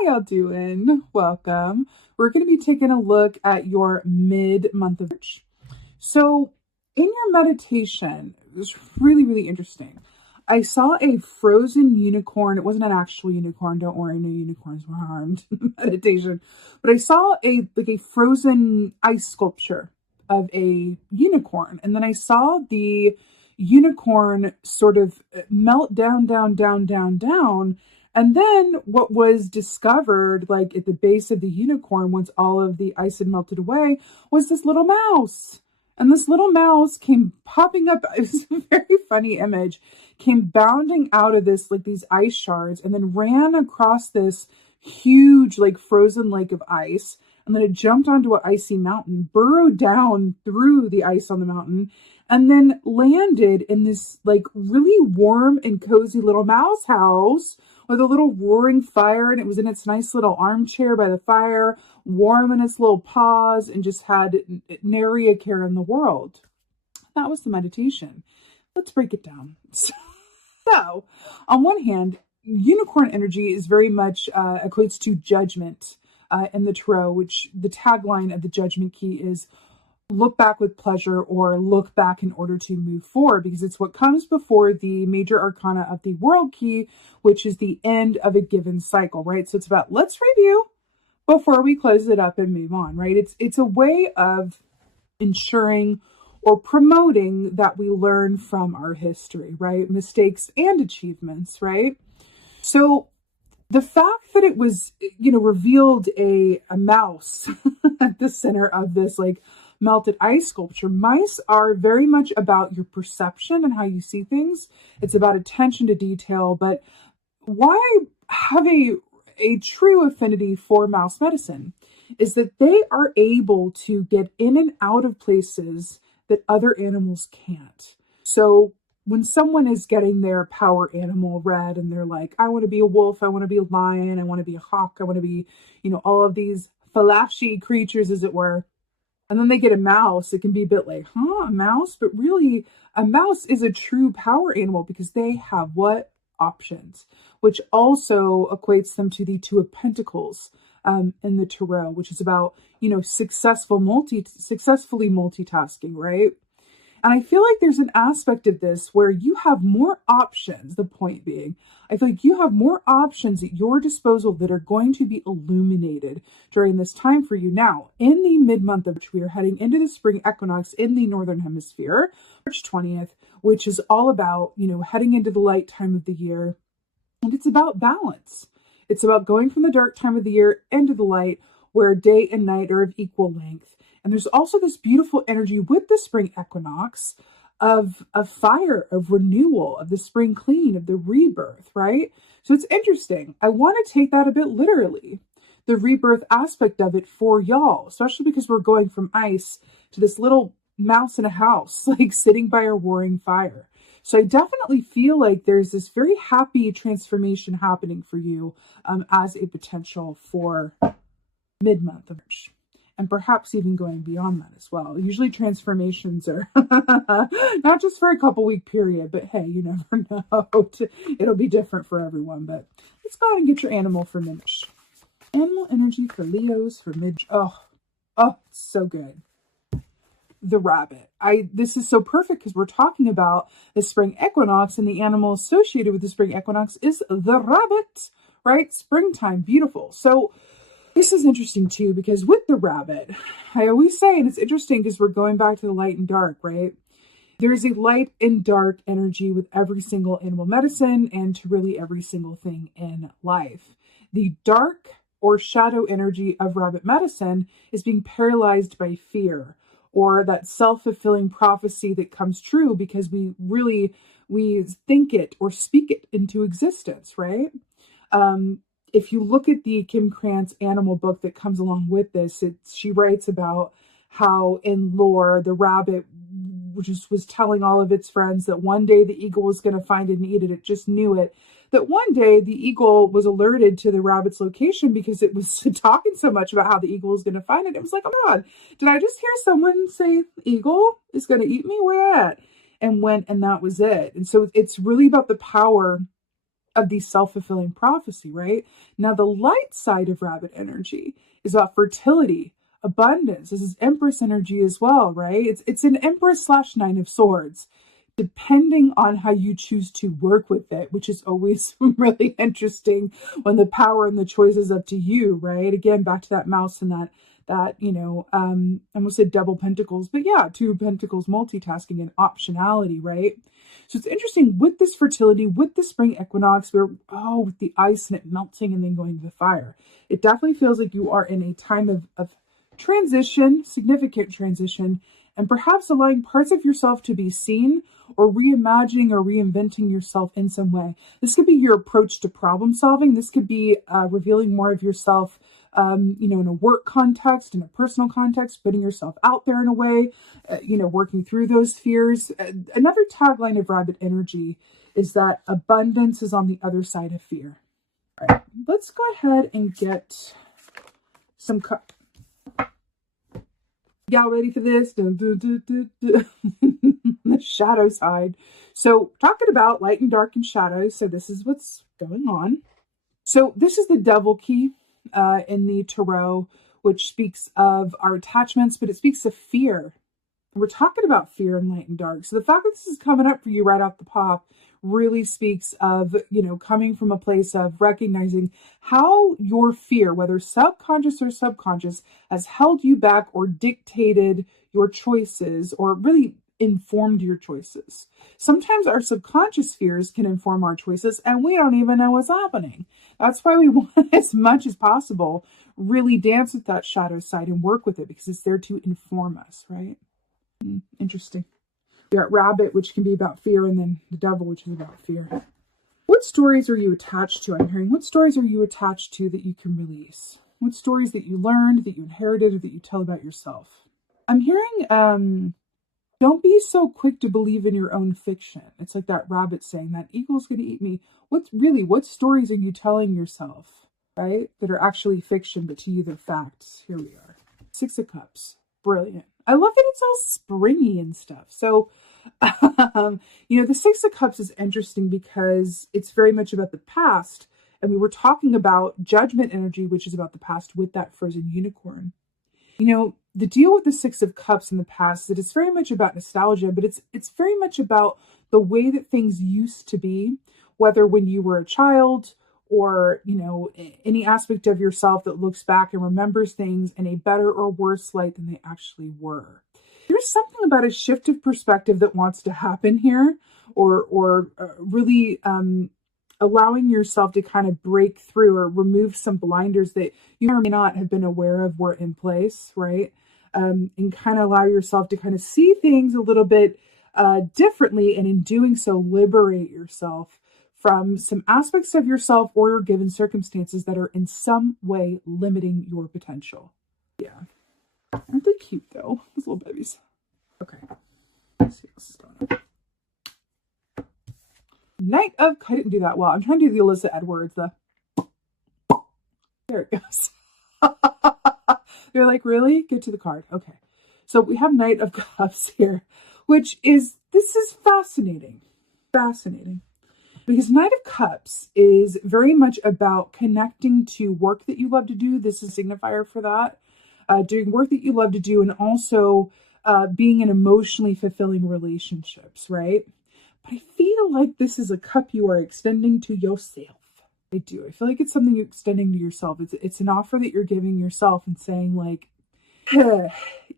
How y'all doing? Welcome. We're going to be taking a look at your mid-month of March. So in your meditation, it was really interesting. I saw a frozen unicorn. It wasn't an actual unicorn. Don't worry, no unicorns were harmed in the meditation. But I saw a frozen ice sculpture of a unicorn. And then I saw the unicorn sort of melt down. And then what was discovered, like at the base of the unicorn, once all of the ice had melted away, was this little mouse. And this little mouse came popping up. It was a very funny image. Came bounding out of this, like these ice shards, and then ran across this huge, like frozen lake of ice. And then it jumped onto an icy mountain, burrowed down through the ice on the mountain, and then landed in this like really warm and cozy little mouse house with a little roaring fire. And it was in its nice little armchair by the fire, warm in its little paws, and just had nary a care in the world. That was the meditation. Let's break it down. So, on one hand, unicorn energy is very much equates to judgment in the tarot, which the tagline of the judgment key is look back with pleasure or look back in order to move forward, because it's what comes before the major arcana of the world key, which is the end of a given cycle, right? So it's about let's review before we close it up and move on, right? It's a way of ensuring or promoting that we learn from our history, right? Mistakes and achievements, right? So the fact that it was, revealed a mouse at the center of this like melted ice sculpture. Mice are very much about your perception and how you see things. It's about attention to detail, but why have a true affinity for mouse medicine is that they are able to get in and out of places that other animals can't. So when someone is getting their power animal read and they're like, I want to be a wolf, I want to be a lion, I want to be a hawk, I want to be, all of these flashy creatures, as it were. And then they get a mouse, it can be a bit like, a mouse? But really, a mouse is a true power animal because they have what? Options, which also equates them to the Two of Pentacles in the tarot, which is about, successfully multitasking, right? And I feel like there's an aspect of this where you have more options. The point being, I feel like you have more options at your disposal that are going to be illuminated during this time for you. Now, in the mid-month of which we are heading into the spring equinox in the Northern Hemisphere, March 20th, which is all about, heading into the light time of the year. And it's about balance. It's about going from the dark time of the year into the light where day and night are of equal length. And there's also this beautiful energy with the spring equinox of fire, of renewal, of the spring clean, of the rebirth, right? So it's interesting. I want to take that a bit literally, the rebirth aspect of it for y'all, especially because we're going from ice to this little mouse in a house, like sitting by a roaring fire. So I definitely feel like there's this very happy transformation happening for you as a potential for mid-month of March. And perhaps even going beyond that as well. Usually transformations are not just for a couple week period, but hey, you never know. It'll be different for everyone. But let's go ahead and get your animal for mid. Animal energy for Leos for mid. Oh, it's so good. The rabbit. This is so perfect because we're talking about the spring equinox, and the animal associated with the spring equinox is the rabbit, right? Springtime, beautiful. So this is interesting too, because with the rabbit, I always say, and it's interesting because we're going back to the light and dark, right? There is a light and dark energy with every single animal medicine and to really every single thing in life. The dark or shadow energy of rabbit medicine is being paralyzed by fear, or that self-fulfilling prophecy that comes true because we think it or speak it into existence, right? If you look at the Kim Krantz animal book that comes along with this, she writes about how in lore, the rabbit just was telling all of its friends that one day the eagle was going to find it and eat it. It just knew it. That one day the eagle was alerted to the rabbit's location because it was talking so much about how the eagle was going to find it. It was like, oh my God, did I just hear someone say eagle is going to eat me? Where at? And went, and that was it. And so it's really about the power of the self-fulfilling prophecy, right? Now, the light side of rabbit energy is about fertility, abundance. This is Empress energy as well, right? It's an Empress / Nine of Swords, depending on how you choose to work with it, which is always really interesting when the power and the choice is up to you, right? Again, back to that mouse and that I almost said double pentacles, but yeah, two pentacles, multitasking and optionality, right? So it's interesting with this fertility, with the spring equinox, with the ice and it melting and then going to the fire. It definitely feels like you are in a time of transition, significant transition, and perhaps allowing parts of yourself to be seen or reimagining or reinventing yourself in some way. This could be your approach to problem solving. This could be revealing more of yourself, in a work context, in a personal context, putting yourself out there in a way, working through those fears. Another tagline of rabbit energy is that abundance is on the other side of fear. All right, let's go ahead and get some Y'all ready for this? The shadow side. So talking about light and dark and shadows. So this is what's going on. So this is the devil key in the tarot, which speaks of our attachments, but it speaks of fear. We're talking about fear and light and dark. So the fact that this is coming up for you right off the pop really speaks of, coming from a place of recognizing how your fear, whether subconscious or subconscious, has held you back or dictated your choices or really informed your choices. Sometimes our subconscious fears can inform our choices and we don't even know what's happening. That's why we want, as much as possible, really dance with that shadow side and work with it because it's there to inform us, right? Interesting. We got rabbit, which can be about fear, and then the devil, which is about fear. What stories are you attached to? I'm hearing, what stories are you attached to that you can release? What stories that you learned, that you inherited, or that you tell about yourself? I'm hearing, don't be so quick to believe in your own fiction. It's like that rabbit saying, that eagle's going to eat me. What stories are you telling yourself, right? That are actually fiction, but to you they're facts. Here we are. 6 of Cups. Brilliant. I love that it's all springy and stuff. So, the 6 of Cups is interesting because it's very much about the past. And we were talking about judgment energy, which is about the past with that frozen unicorn. The deal with the 6 of Cups in the past, that it's very much about nostalgia, but it's very much about the way that things used to be, whether when you were a child or, any aspect of yourself that looks back and remembers things in a better or worse light than they actually were. There's something about a shift of perspective that wants to happen here, or really allowing yourself to kind of break through or remove some blinders that you may or may not have been aware of were in place, right? And kind of allow yourself to kind of see things a little bit differently, and in doing so, liberate yourself from some aspects of yourself or your given circumstances that are in some way limiting your potential. Yeah. Aren't they cute though? Those little babies. Okay. Let's see what else is going on. Knight of... I didn't do that well. I'm trying to do the Alyssa Edwards. There it goes. You're like, really? Get to the card. Okay. So we have Knight of Cups here, which is... This is fascinating. Fascinating. Because Knight of Cups is very much about connecting to work that you love to do. This is a signifier for that. Doing work that you love to do, and also being in emotionally fulfilling relationships, right? But I feel like this is a cup you are extending to yourself. I do. I feel like it's something you're extending to yourself. It's an offer that you're giving yourself and saying, like,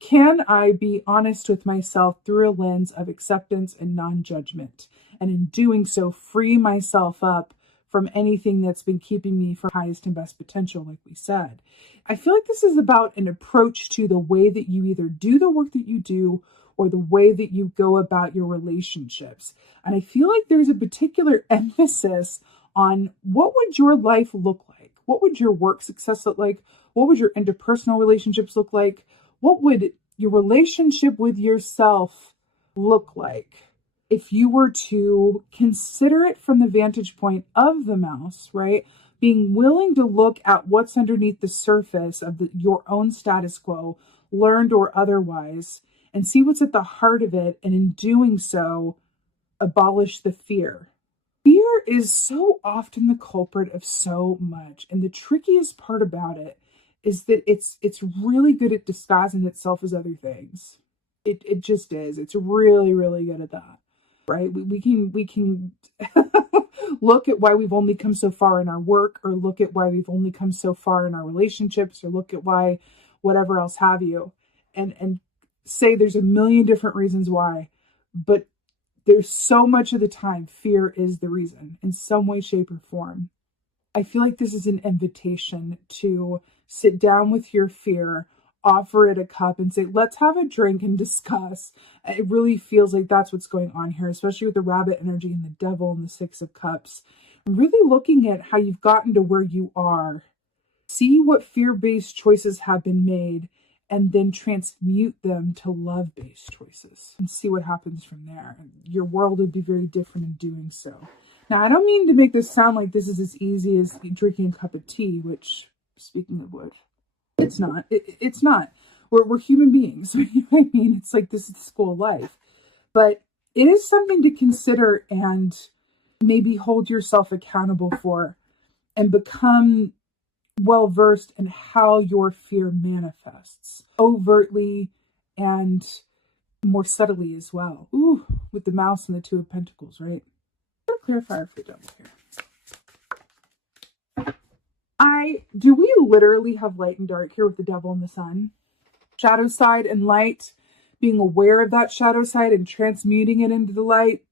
can I be honest with myself through a lens of acceptance and non-judgment? And in doing so, free myself up from anything that's been keeping me from highest and best potential, like we said. I feel like this is about an approach to the way that you either do the work that you do or the way that you go about your relationships. And I feel like there's a particular emphasis on what would your life look like? What would your work success look like? What would your interpersonal relationships look like? What would your relationship with yourself look like if you were to consider it from the vantage point of the mouse, right? Being willing to look at what's underneath the surface of your own status quo, learned or otherwise, and see what's at the heart of it. And in doing so, abolish the fear, Fear is so often the culprit of so much. And the trickiest part about it is that it's really good at disguising itself as other things. It just is. It's really, really good at that. Right? We can look at why we've only come so far in our work, or look at why we've only come so far in our relationships, or look at why whatever else have you, and say there's a million different reasons why, but there's so much of the time fear is the reason in some way, shape, or form. I feel like this is an invitation to sit down with your fear, offer it a cup, and say, let's have a drink and discuss. It really feels like that's what's going on here, especially with the rabbit energy and the devil and the Six of Cups. Really looking at how you've gotten to where you are. See what fear-based choices have been made, and then transmute them to love-based choices and see what happens from there. Your world would be very different in doing so. Now, I don't mean to make this sound like this is as easy as drinking a cup of tea, which, speaking of which, it's not. It's not. We're human beings. You know what I mean? It's like this is the school of life. But it is something to consider and maybe hold yourself accountable for, and become well-versed in how your fear manifests overtly and more subtly as well. Ooh, with the mouse and the Two of Pentacles, right? Clarifier for double here. Do we literally have light and dark here with the devil and the sun? Shadow side and light, being aware of that shadow side and transmuting it into the light.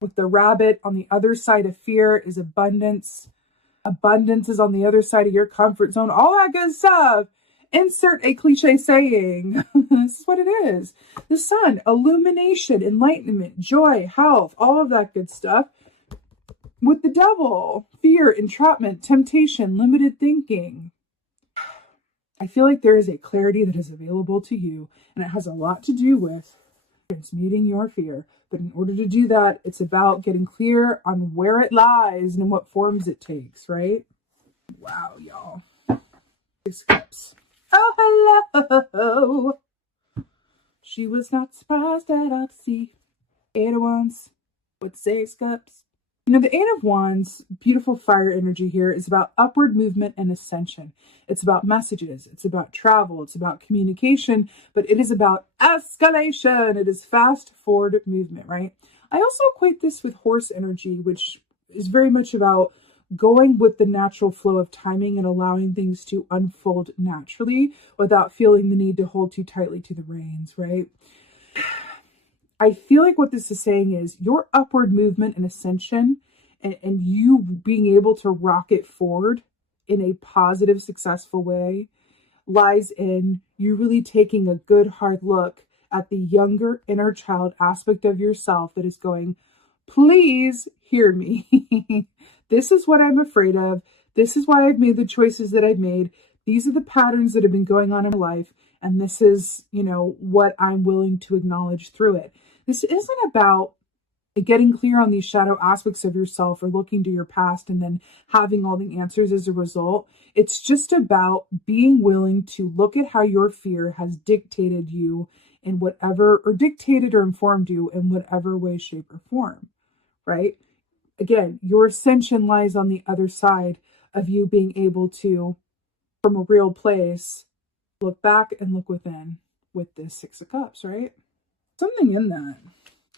With the rabbit, on the other side of fear is abundance. Abundance is on the other side of your comfort zone. All that good stuff. Insert a cliche saying. This is what it is. The sun, illumination, enlightenment, joy, health, all of that good stuff. With the devil, fear, entrapment, temptation, limited thinking. I feel like there is a clarity that is available to you, and it has a lot to do with transmuting your fear. But in order to do that, it's about getting clear on where it lies and in what forms it takes, right? Wow, y'all. Six Cups. Oh, hello. She was not surprised at all to see Eight of Wands with Six Cups. You know, the Eight of Wands, beautiful fire energy here, is about upward movement and ascension. It's about messages. It's about travel. It's about communication. But it is about escalation. It is fast forward movement, right? I also equate this with horse energy, which is very much about going with the natural flow of timing and allowing things to unfold naturally without feeling the need to hold too tightly to the reins, right? I feel like what this is saying is your upward movement and ascension, and you being able to rocket forward in a positive, successful way, lies in you really taking a good hard look at the younger inner child aspect of yourself that is going, please hear me. This is what I'm afraid of. This is why I've made the choices that I've made. These are the patterns that have been going on in my life. And this is, you know, what I'm willing to acknowledge through it. This isn't about getting clear on these shadow aspects of yourself or looking to your past and then having all the answers as a result. It's just about being willing to look at how your fear has dictated you in whatever, or dictated or informed you in whatever way, shape, or form, right? Again, your ascension lies on the other side of you being able to, from a real place, look back and look within with this Six of Cups, right? Something in that.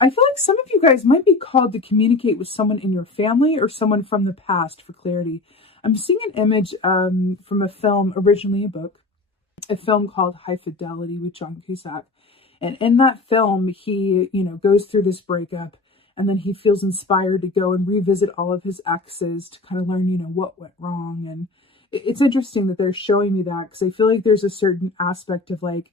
I feel like some of you guys might be called to communicate with someone in your family or someone from the past for clarity. I'm seeing an image from a film, originally a book, a film called High Fidelity with John Cusack. And in that film, he, you know, goes through this breakup, and then he feels inspired to go and revisit all of his exes to kind of learn, you know, what went wrong. And it's interesting that they're showing me that, because I feel like there's a certain aspect of like,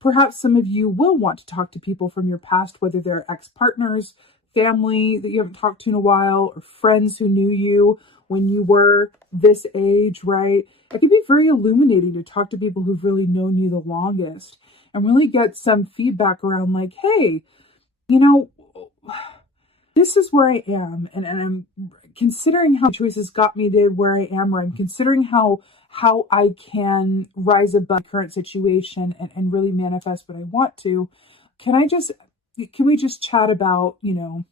perhaps some of you will want to talk to people from your past, whether they're ex-partners, family that you haven't talked to in a while, or friends who knew you when you were this age, right? It can be very illuminating to talk to people who've really known you the longest and really get some feedback around like, hey, you know, this is where I am, and I'm considering how choices got me to where I am, or I'm considering how I can rise above the current situation and really manifest what I want to. Can we just chat about, you know,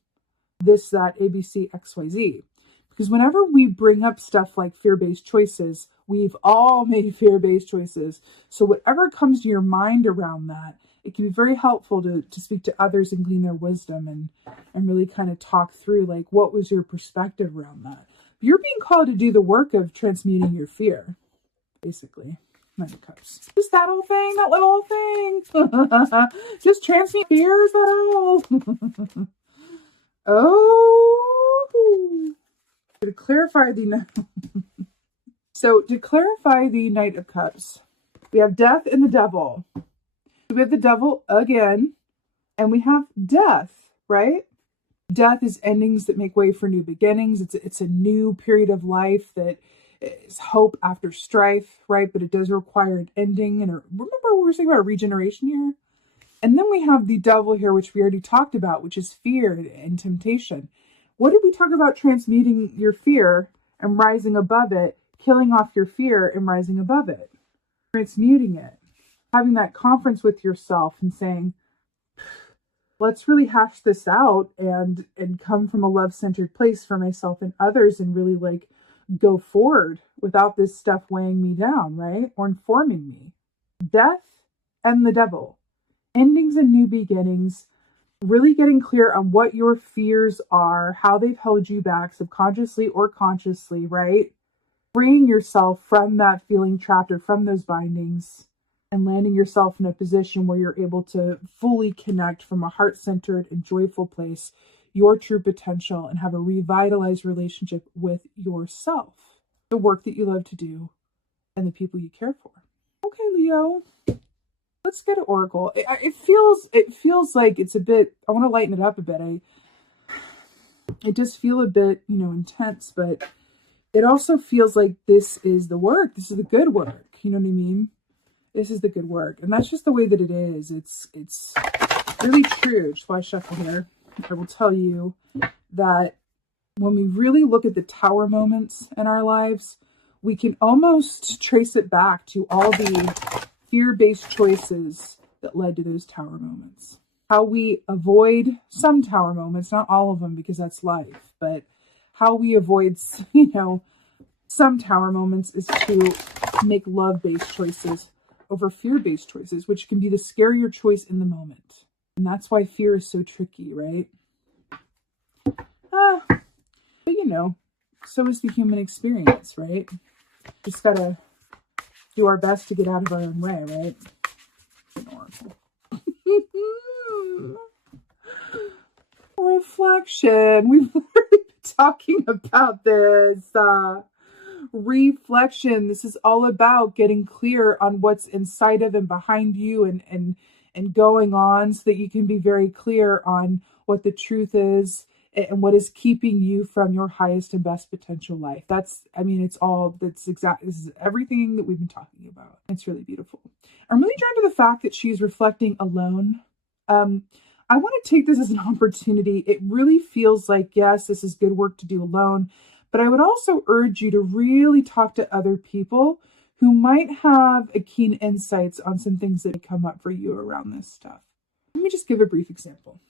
this, that, ABC, XYZ. Because whenever we bring up stuff like fear-based choices, we've all made fear-based choices. So whatever comes to your mind around that, it can be very helpful to speak to others and glean their wisdom and really kind of talk through, like, what was your perspective around that? You're being called to do the work of transmuting your fear, basically. Knight of Cups. Just that little thing, that little thing. Just transmute fears, that all. Oh. To clarify the Knight of Cups, we have death and the devil. We have the devil again, and we have death, right? Death is endings that make way for new beginnings. It's a new period of life that is hope after strife, right? But it does require an ending. And remember we were saying about regeneration here? And then we have the devil here, which we already talked about, which is fear and temptation. What did we talk about? Transmuting your fear and rising above it, killing off your fear and rising above it, transmuting it, having that conference with yourself and saying, let's really hash this out and come from a love-centered place for myself and others and really like go forward without this stuff weighing me down, right? Or informing me. Death and the devil, endings and new beginnings, really getting clear on what your fears are, how they've held you back subconsciously or consciously, right? Freeing yourself from that feeling trapped or from those bindings and landing yourself in a position where you're able to fully connect from a heart-centered and joyful place, your true potential, and have a revitalized relationship with yourself, the work that you love to do, and the people you care for. Okay, Leo. Let's get an oracle. It feels like it's a bit, I want to lighten it up a bit. It does feel a bit, intense, but it also feels like this is the work. This is the good work. You know what I mean? This is the good work. And that's just the way that it is. It's really true. Just why I shuffle here. I will tell you that when we really look at the tower moments in our lives, we can almost trace it back to all the fear-based choices that led to those tower moments. How we avoid some tower moments, not all of them because that's life, but how we avoid, some tower moments is to make love-based choices over fear-based choices, which can be the scarier choice in the moment. And that's why fear is so tricky, right? But so is the human experience, right? Just gotta do our best to get out of our own way, right? Reflection. We've already been talking about this. Reflection. This is all about getting clear on what's inside of and behind you and going on so that you can be very clear on what the truth is and what is keeping you from your highest and best potential life. This is everything that we've been talking about. It's really beautiful. I'm really drawn to the fact that she's reflecting alone. I want to take this as an opportunity. It really feels like, yes, this is good work to do alone, but I would also urge you to really talk to other people who might have a keen insights on some things that come up for you around this stuff. Let me just give a brief example.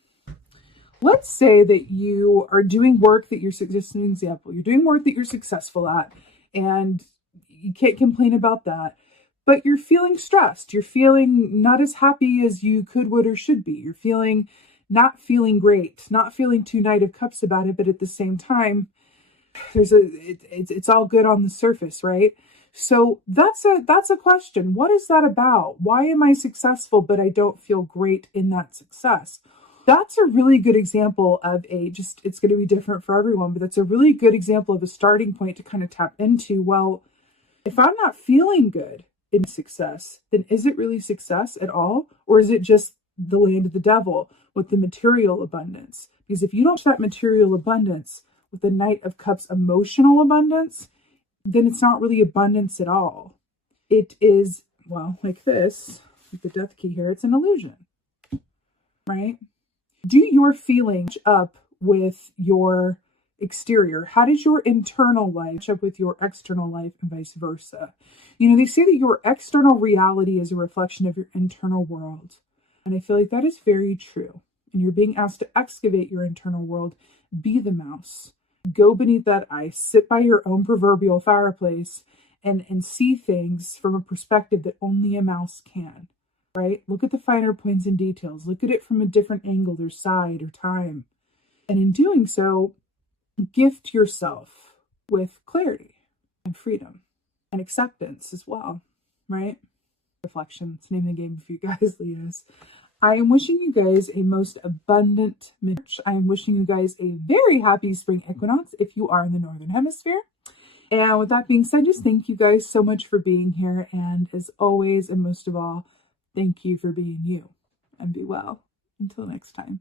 Let's say that you are doing work that you're doing work that you're successful at, and you can't complain about that, but you're feeling stressed. You're feeling not as happy as you could, would, or should be. You're not feeling great, not feeling too Knight of Cups about it, but at the same time, it's all good on the surface, right? So that's a question. What is that about? Why am I successful, but I don't feel great in that success? That's a really good example of it's going to be different for everyone, but that's a really good example of a starting point to kind of tap into, well, if I'm not feeling good in success, then is it really success at all? Or is it just the land of the devil with the material abundance? Because if you don't have that material abundance with the Knight of Cups emotional abundance, then it's not really abundance at all. It is, like this, with the death key here, it's an illusion, right? Do your feelings up with your exterior? How does your internal life match up with your external life and vice versa? They say that your external reality is a reflection of your internal world. And I feel like that is very true. and you're being asked to excavate your internal world, be the mouse. Go beneath that ice, sit by your own proverbial fireplace, and see things from a perspective that only a mouse can, right? Look at the finer points and details. Look at it from a different angle or side or time. And in doing so, gift yourself with clarity and freedom and acceptance as well, right? Reflection. It's the name of the game for you guys, Leos. I am wishing you guys a most abundant March. I am wishing you guys a very happy spring equinox if you are in the Northern Hemisphere. And with that being said, just thank you guys so much for being here. And as always, and most of all, thank you for being you. And be well. Until next time.